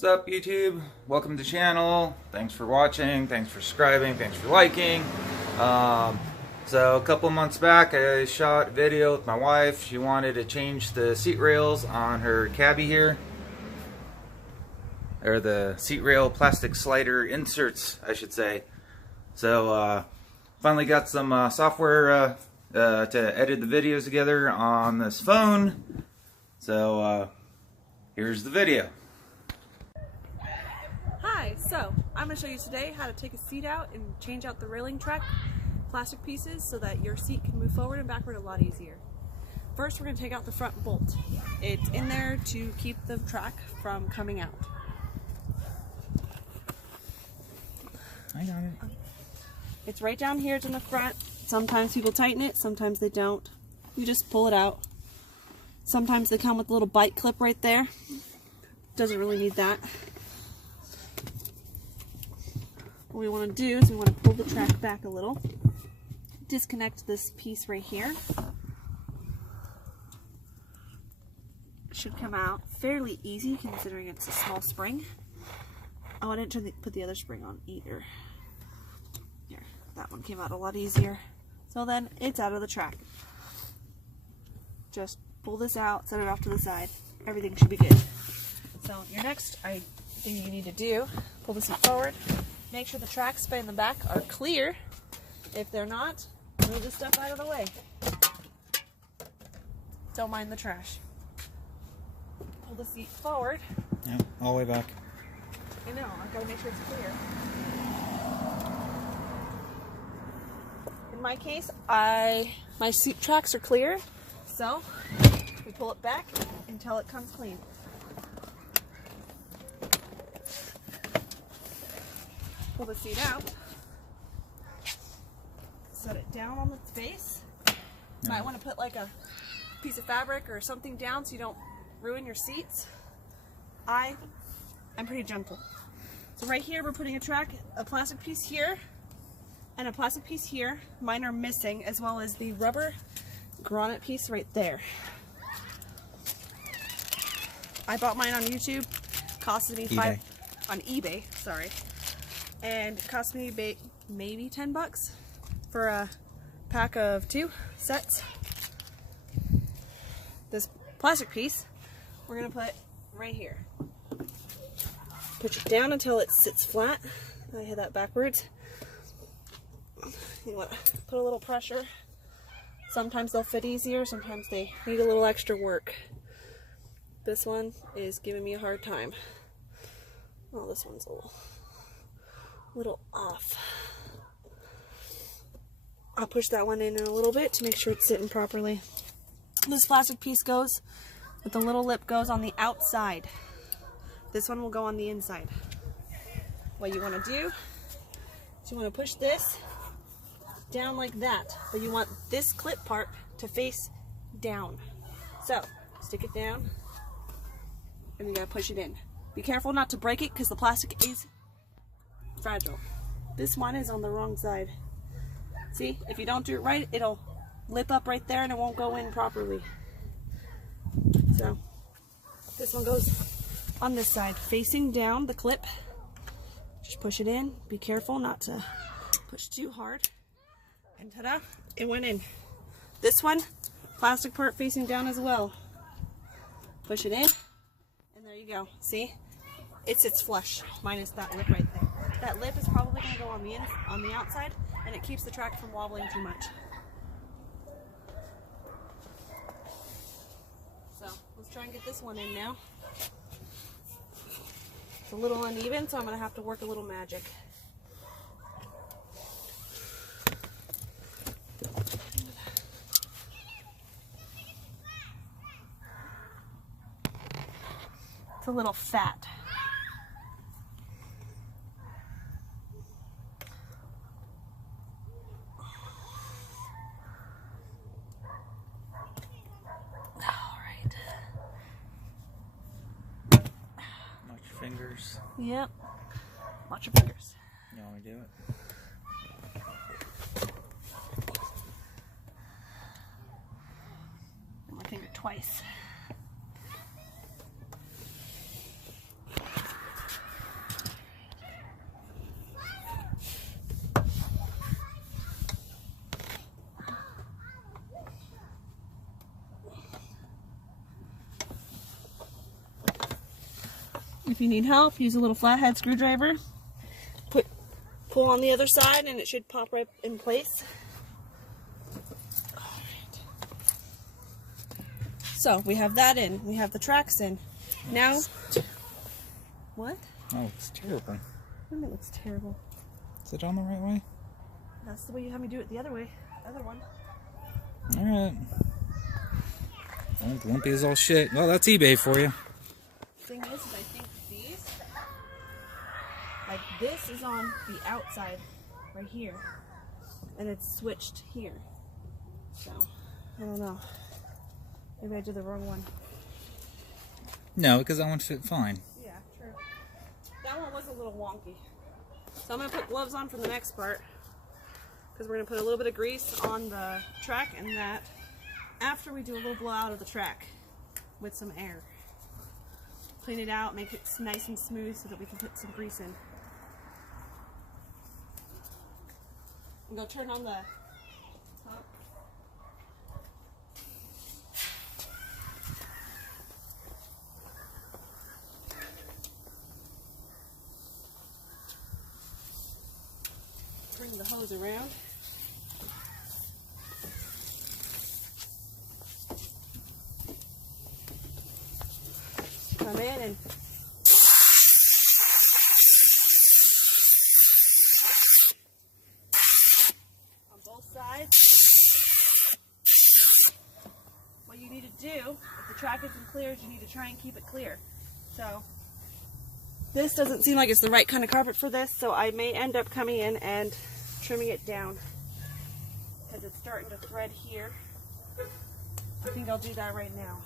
What's up, YouTube? Welcome to the channel. Thanks for watching, thanks for subscribing, thanks for liking. So a couple months back I shot a video with my wife. She wanted to change the seat rails on her Cabby here, or the seat rail plastic slider inserts, I should say. So finally got some software to edit the videos together on this phone. So here's the video. Hi, so I'm going to show you today how to take a seat out and change out the railing track plastic pieces so that your seat can move forward and backward a lot easier. First, we're going to take out the front bolt. It's in there to keep the track from coming out. I got it. It's right down here, it's in the front. Sometimes people tighten it, sometimes they don't. You just pull it out. Sometimes they come with a little bite clip right there. Doesn't really need that. What we want to do is we want to pull the track back a little, disconnect this piece right here. It should come out fairly easy considering it's a small spring. Oh, I didn't put the other spring on either. Here, that one came out a lot easier. So then it's out of the track. Just pull this out, set it off to the side. Everything should be good. So your next thing you need to do, pull the seat forward. Make sure the tracks in the back are clear. If they're not, move the stuff out of the way. Don't mind the trash. Pull the seat forward. Yeah, all the way back. I know, I've got to make sure it's clear. In my case, my seat tracks are clear, so we pull it back until it comes clean. Pull the seat out, set it down on its base. You might want to put like a piece of fabric or something down so you don't ruin your seats. I'm pretty gentle. So right here we're putting a plastic piece here and a plastic piece here. Mine are missing, as well as the rubber granite piece right there. I bought mine on YouTube. Costed me on eBay, sorry. And it cost me maybe 10 bucks for a pack of 2 sets. This plastic piece we're going to put right here. Push it down until it sits flat. I had that backwards. You want to put a little pressure. Sometimes they'll fit easier, sometimes they need a little extra work. This one is giving me a hard time. Oh, this one's a little off. I'll push that one in a little bit to make sure it's sitting properly. This plastic piece goes, with the little lip goes on the outside. This one will go on the inside. What you want to do is you want to push this down like that, but you want this clip part to face down. So stick it down and you gotta push it in. Be careful not to break it because the plastic is fragile. This one is on the wrong side. See, if you don't do it right, it'll lip up right there and it won't go in properly. So this one goes on this side, facing down the clip. Just push it in. Be careful not to push too hard. And ta-da, it went in. This one, plastic part facing down as well. Push it in, and there you go. See, it sits flush, minus that lip right there. That lip is probably going to go on the outside, and it keeps the track from wobbling too much. So let's try and get this one in now. It's a little uneven, so I'm going to have to work a little magic. It's a little fat. Alright. Watch your fingers. Yep. Watch your fingers. You want me to do it? My finger twice. If you need help, use a little flathead screwdriver. Pull on the other side and it should pop right in place. Alright. So we have that in. We have the tracks in. Now, what? Oh, it's terrible. It looks terrible. Is it on the right way? That's the way you have me do it the other way. Other one. Alright. Well, lumpy is all shit. Well, that's eBay for you. Thing is, I think these, like this is on the outside, right here, and it's switched here. So, I don't know. Maybe I did the wrong one. No, because that one fit fine. Yeah, true. That one was a little wonky. So I'm going to put gloves on for the next part, because we're going to put a little bit of grease on the track and that after we do a little blowout of the track with some air. Clean it out, make it nice and smooth so that we can put some grease in. I'm going to turn on the top. Bring the hose around. Come in and on both sides. What you need to do, if the track isn't clear, is you need to try and keep it clear. So this doesn't seem like it's the right kind of carpet for this, so I may end up coming in and trimming it down because it's starting to thread here. I think I'll do that right now.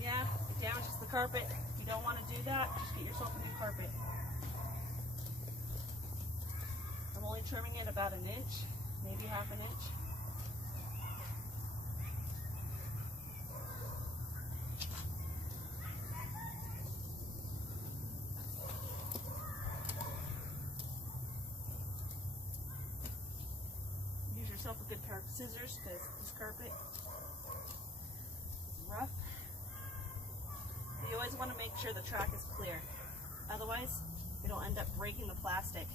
Yeah, it damages the carpet. If you don't want to do that, just get yourself a new carpet. I'm only trimming it about an inch, maybe half an inch. Use yourself a good pair of scissors because this carpet is rough. You always want to make sure the track is clear. Otherwise, it'll end up breaking the plastic.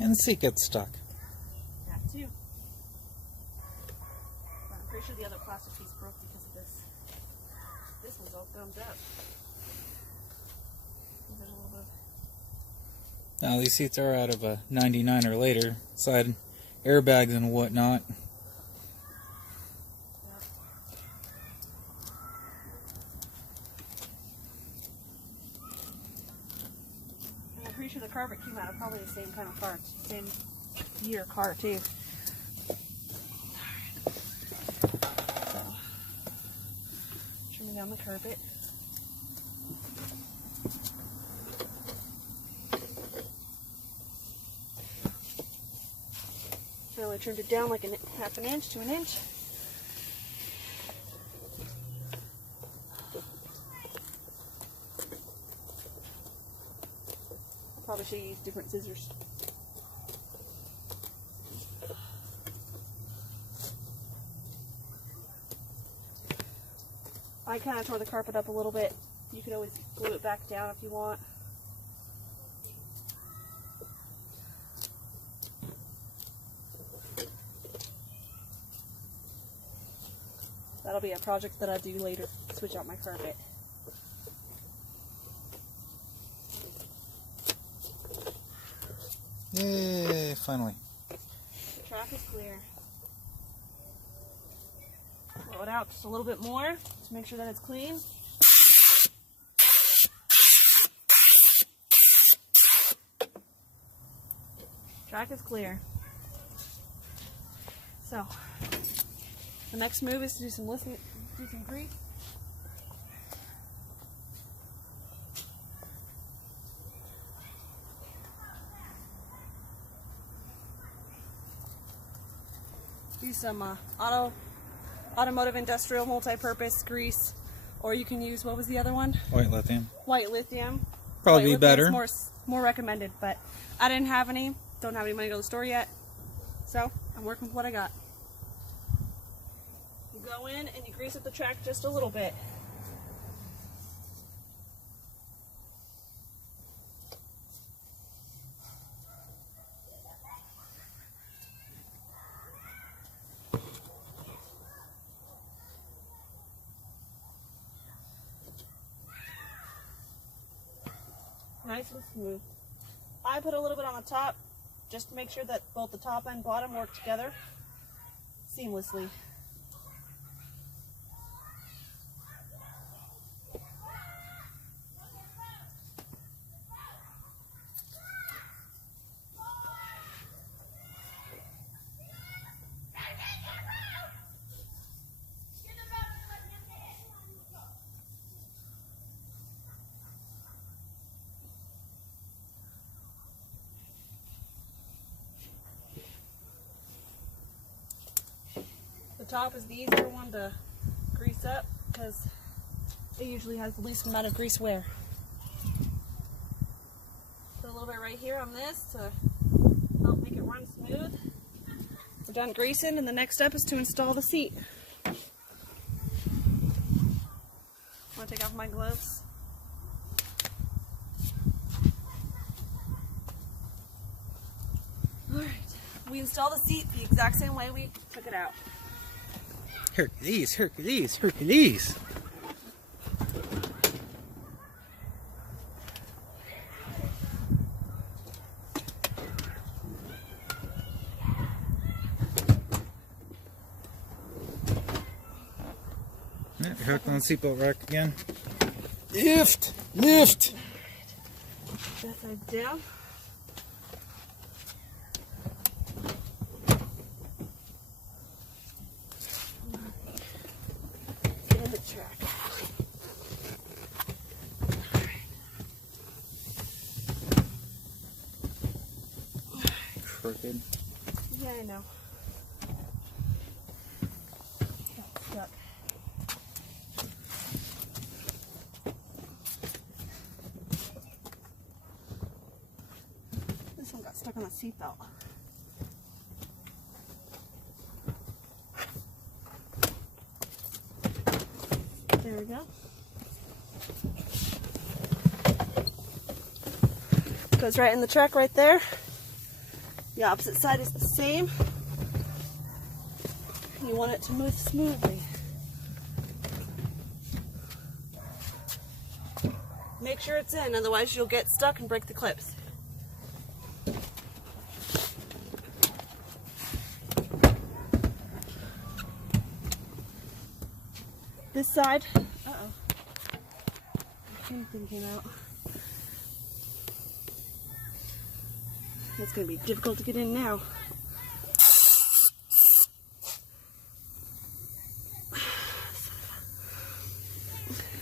And the seat gets stuck. That too. But I'm pretty sure the other plastic piece broke because of this. This one's all gummed up. There's a little bit of... Now these seats are out of a 99 or later. Side airbags and whatnot. I'm pretty sure the carpet came out of probably the same kind of car, same year car too. So, trimming down the carpet. So I trimmed it down like half an inch to an inch. Probably should use different scissors. I kind of tore the carpet up a little bit. You could always glue it back down if you want. That'll be a project that I do later, switch out my carpet. Yay, finally. The track is clear. Blow it out just a little bit more to make sure that it's clean. Track is clear. So, the next move is to do some grease. Use some automotive industrial multi-purpose grease, or you can use, what was the other one? White lithium. White lithium. Probably White be better. More recommended, but I didn't have any. Don't have any money to go to the store yet, so I'm working with what I got. You go in and you grease up the track just a little bit. Nice and smooth. I put a little bit on the top just to make sure that both the top and bottom work together seamlessly. The top is the easier one to grease up because it usually has the least amount of grease wear. Put a little bit right here on this to help make it run smooth. We're done greasing, and the next step is to install the seat. I'm going to take off my gloves. Alright, we install the seat the exact same way we took it out. Hercules, Hercules, Hercules. Yeah, you're hooked on the seatbelt rack again. Lift! Lift! That side down. Get in the track. Crooked. Yeah, I know. Got stuck. This one got stuck on the seatbelt. There we go. Goes right in the track right there. The opposite side is the same. You want it to move smoothly. Make sure it's in, otherwise you'll get stuck and break the clips. This side, uh-oh, the pin thing came out. That's going to be difficult to get in now.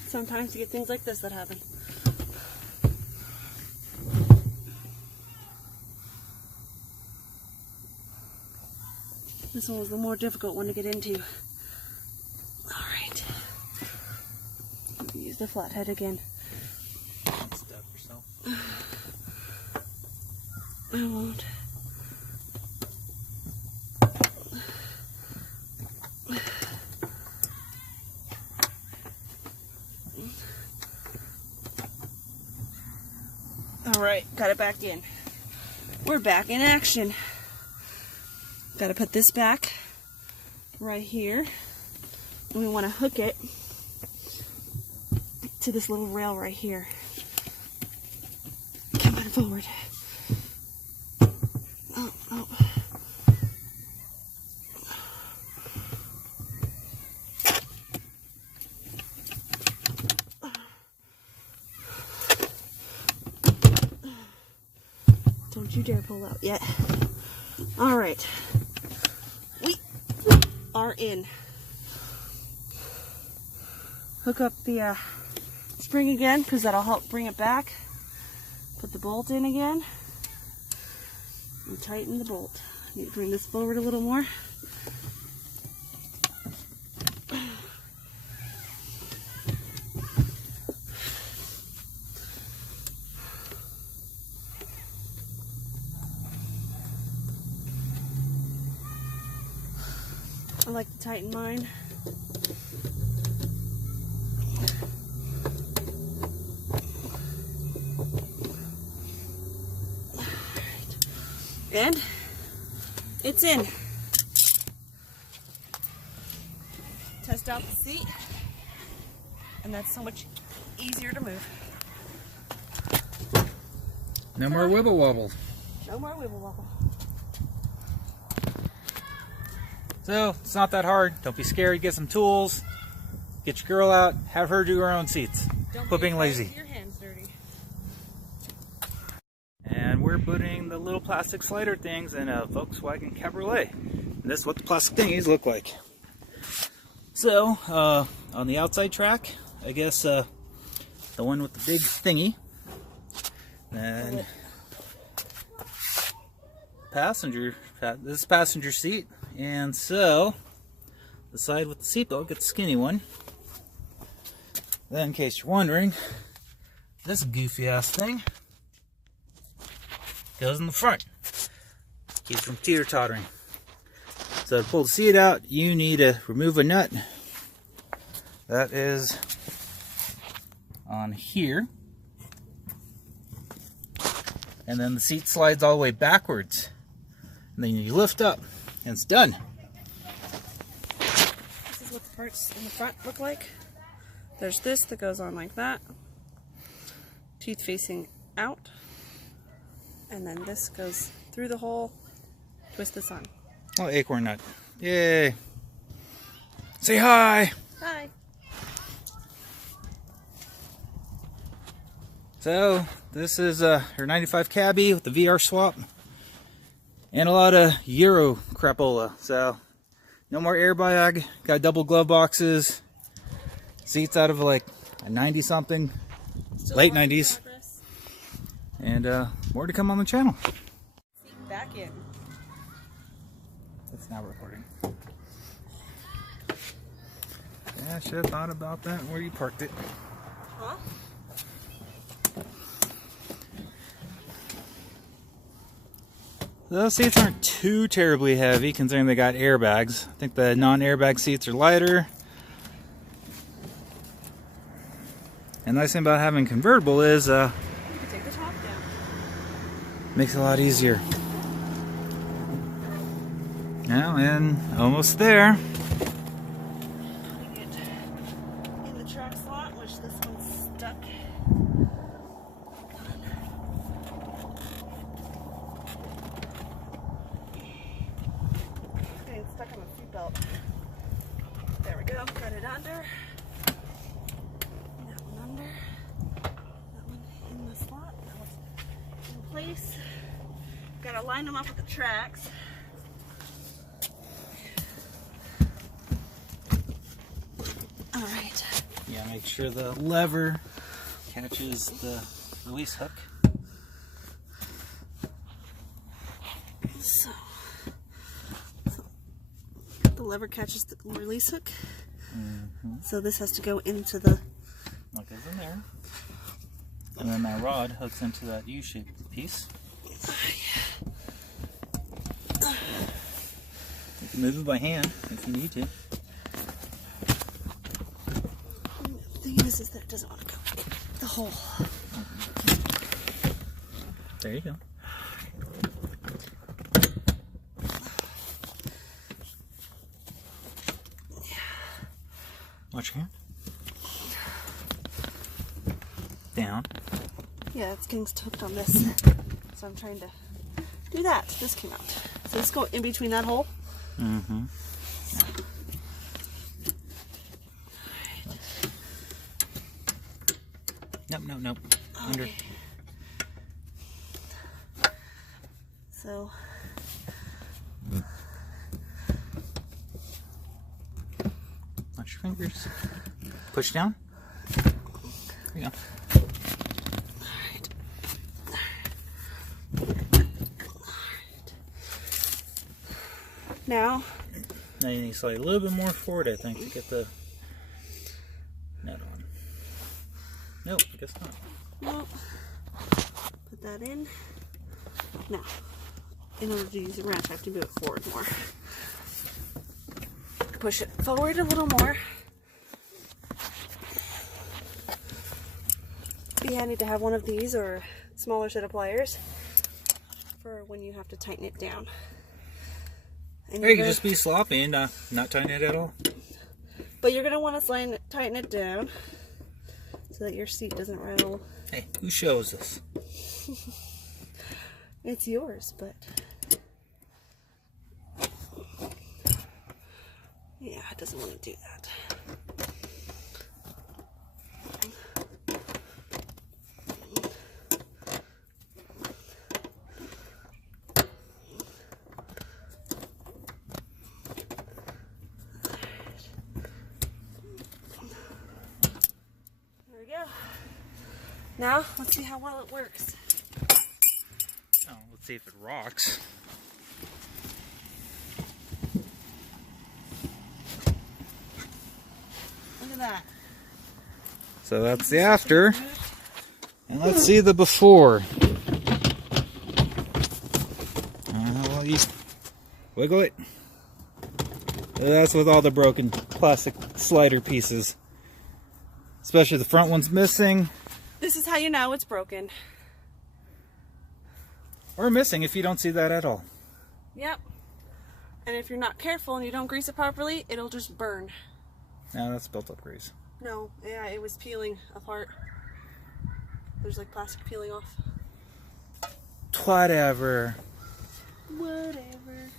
Sometimes you get things like this that happen. This one was the more difficult one to get into. Alright. Use the flathead again. Stab yourself. I won't. Alright, got it back in. We're back in action. Got to put this back right here. And we want to hook it to this little rail right here. Come on forward. Oh, oh. Don't you dare pull out yet. All right. We are in. Hook up the spring again, because that'll help bring it back. Put the bolt in again. And tighten the bolt. Need to bring this forward a little more. I like to tighten mine And it's in. Test out the seat, and that's so much easier to move. No more wibble wobbles. No more wibble wobble. So, it's not that hard. Don't be scared. Get some tools. Get your girl out. Have her do her own seats. Quit being lazy. Your hands dirty. And we're putting the little plastic slider things in a Volkswagen Cabriolet. And this is what the plastic thingies look like. So, on the outside track, I guess the one with the big thingy. And this is passenger seat. And so, the side with the seatbelt gets the skinny one. Then, in case you're wondering, this goofy ass thing goes in the front. Keeps from teeter-tottering. So to pull the seat out, you need to remove a nut. That is on here. And then the seat slides all the way backwards. And then you lift up, and it's done. This is what the parts in the front look like. There's this that goes on like that. Teeth facing out. And then this goes through the hole. Twist this on. Oh, acorn nut. Yay. Say hi. Hi. So, this is her 95 Cabby with the VR swap. And a lot of Euro crapola. So, no more airbag. Got double glove boxes. Seats out of like a 90 something. Late 90s. And more to come on the channel. Seat back in. It's now recording. Yeah, I should have thought about that where you parked it. Huh? Those seats aren't too terribly heavy considering they got airbags. I think the non-airbag seats are lighter. And the nice thing about having convertible is You can take the top down. makes it a lot easier. Now, and almost there. Putting it in the track slot, which this one's stuck. Getting stuck on the seatbelt. There we go. Got it under. That one under. That one in the slot. That one's in place. Gotta line them up with the tracks. Alright. Yeah, make sure the lever catches the release hook. So the lever catches the release hook. So this has to go into the... Like it's in there. And then that rod hooks into that U-shaped piece. You can move it by hand if you need to. The thing is that it doesn't want to go in the hole. There you go. Watch your hand. Down. Yeah, it's getting hooked on this. So I'm trying to do that. This came out. So let's go in between that hole. Mm-hmm. Nope, nope, nope. Under. Okay. So Watch your fingers. Push down. There you go. now Now you need to slide a little bit more forward, I think, to get the nut on. Nope, I guess not. nope. Put that in. Now, in order to use the wrench, I have to move it forward more. could push it forward a little more. Be handy to have one of these or a smaller set of pliers for when you have to tighten it down. And or you can just be sloppy and not tighten it at all. But you're going to want to tighten it down so that your seat doesn't rattle. Hey, who shows this? It's yours, but yeah, it doesn't want to do that. There we go. Now, let's see how well it works. Oh, let's see if it rocks. Look at that. So that's the after. And let's see the before. Wiggle it. That's with all the broken plastic slider pieces. Especially the front one's missing. This is how you know it's broken. Or missing if you don't see that at all. Yep. And if you're not careful and you don't grease it properly, it'll just burn. No, that's built up grease. No, yeah, it was peeling apart. There's like plastic peeling off. Whatever. Whatever.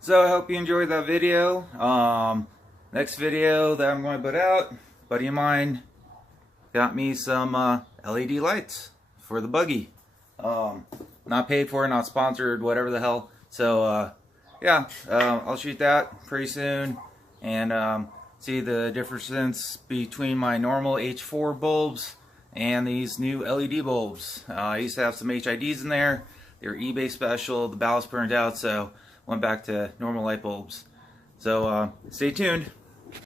So I hope you enjoyed that video. Next video that I'm going to put out, a buddy of mine got me some LED lights for the buggy. Not paid for, not sponsored, whatever the hell. So yeah, I'll shoot that pretty soon and see the difference between my normal H4 bulbs and these new LED bulbs. I used to have some HIDs in there. They were eBay special. The ballast burned out, so went back to normal light bulbs. So stay tuned.